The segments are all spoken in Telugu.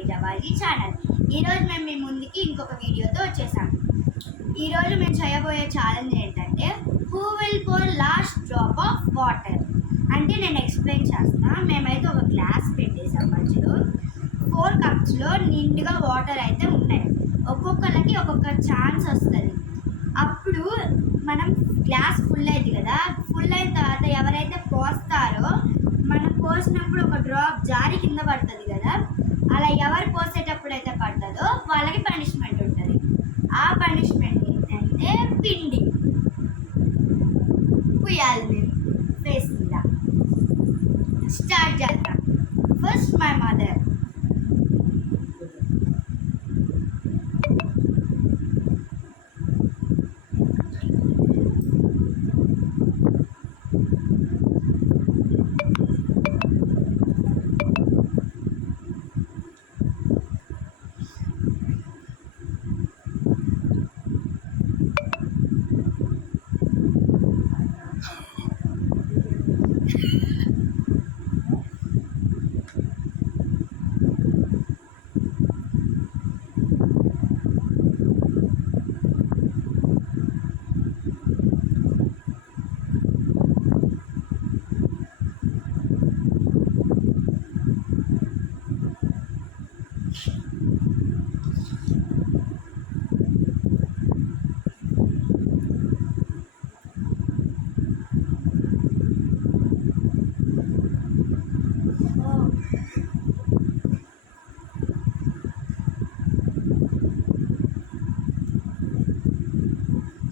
విజయవాడి ఛానల్. ఈరోజు మేము మీ ముందుకి ఇంకొక వీడియోతో వచ్చేసాం. ఈరోజు మేము చేయబోయే ఛాలెంజ్ ఏంటంటే who will pour last drop of water. అంటే నేను ఎక్స్ప్లెయిన్ చేస్తాను. మేమైతే ఒక గ్లాస్ పెట్టేసాం, మధ్యలో 4 కప్స్లో నిండుగా వాటర్ అయితే ఉన్నాయి. ఒక్కొక్కరికి ఒక్కొక్క ఛాన్స్ వస్తుంది. అప్పుడు మనం గ్లాస్ ఫుల్ అయింది కదా, ఫుల్ అయిన తర్వాత ఎవరైతే పోస్తారో, మనం పోసినప్పుడు ఒక డ్రాప్ జారి కింద పడుతుంది కదా, అలా ఎవరు పోసేటప్పుడు అయితే పడుతుందో వాళ్ళకి పనిష్మెంట్ ఉంటుంది. ఆ పనిష్మెంట్ ఏంటంటే పిండి పుయ్యాలి. మేము ఫేస్ మీద స్టార్ట్ చేద్దాం. First my mother.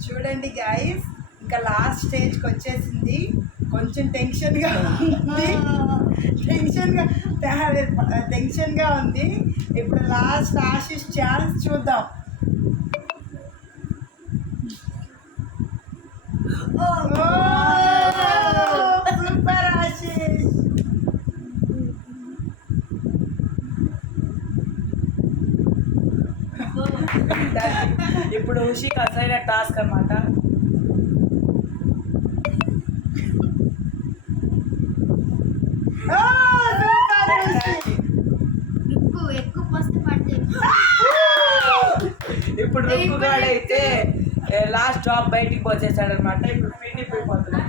చూడండి గైస్, ఇంకా లాస్ట్ స్టేజ్కి వచ్చేసింది. కొంచెం టెన్షన్గా ఉంది. ఇప్పుడు లాస్ట్ ఆశీష్ ఛాన్స్ చూద్దాం. సూపర్ ఆశీష్. ఇప్పుడు ఉషికి అసైన టాస్క్ అన్నమాట. ఎక్కువ పోస్తే పడుతుంది. ఇప్పుడు రుక్కుగాడైతే లాస్ట్ డ్రాప్ బయటికి పోసేసాడు అనమాట. ఇప్పుడు పిండి పోయిపోతుంది.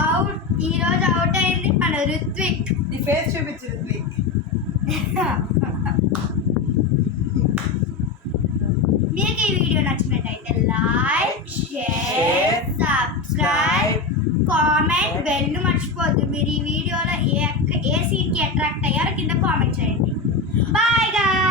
అవుట్. ఈరోజు అవుట్ అయింది మన రుత్విక్. నీ ఫేస్ చూపించు రుత్విక్. మీకు ఈ వీడియో నచ్చినట్టయితే like, share, subscribe, comment, bell మర్చిపోద్దు. మీరు ఈ వీడియోలో ఏ సీన్కి అట్రాక్ట్ అయ్యారో కింద కామెంట్ చేయండి. Bye guys.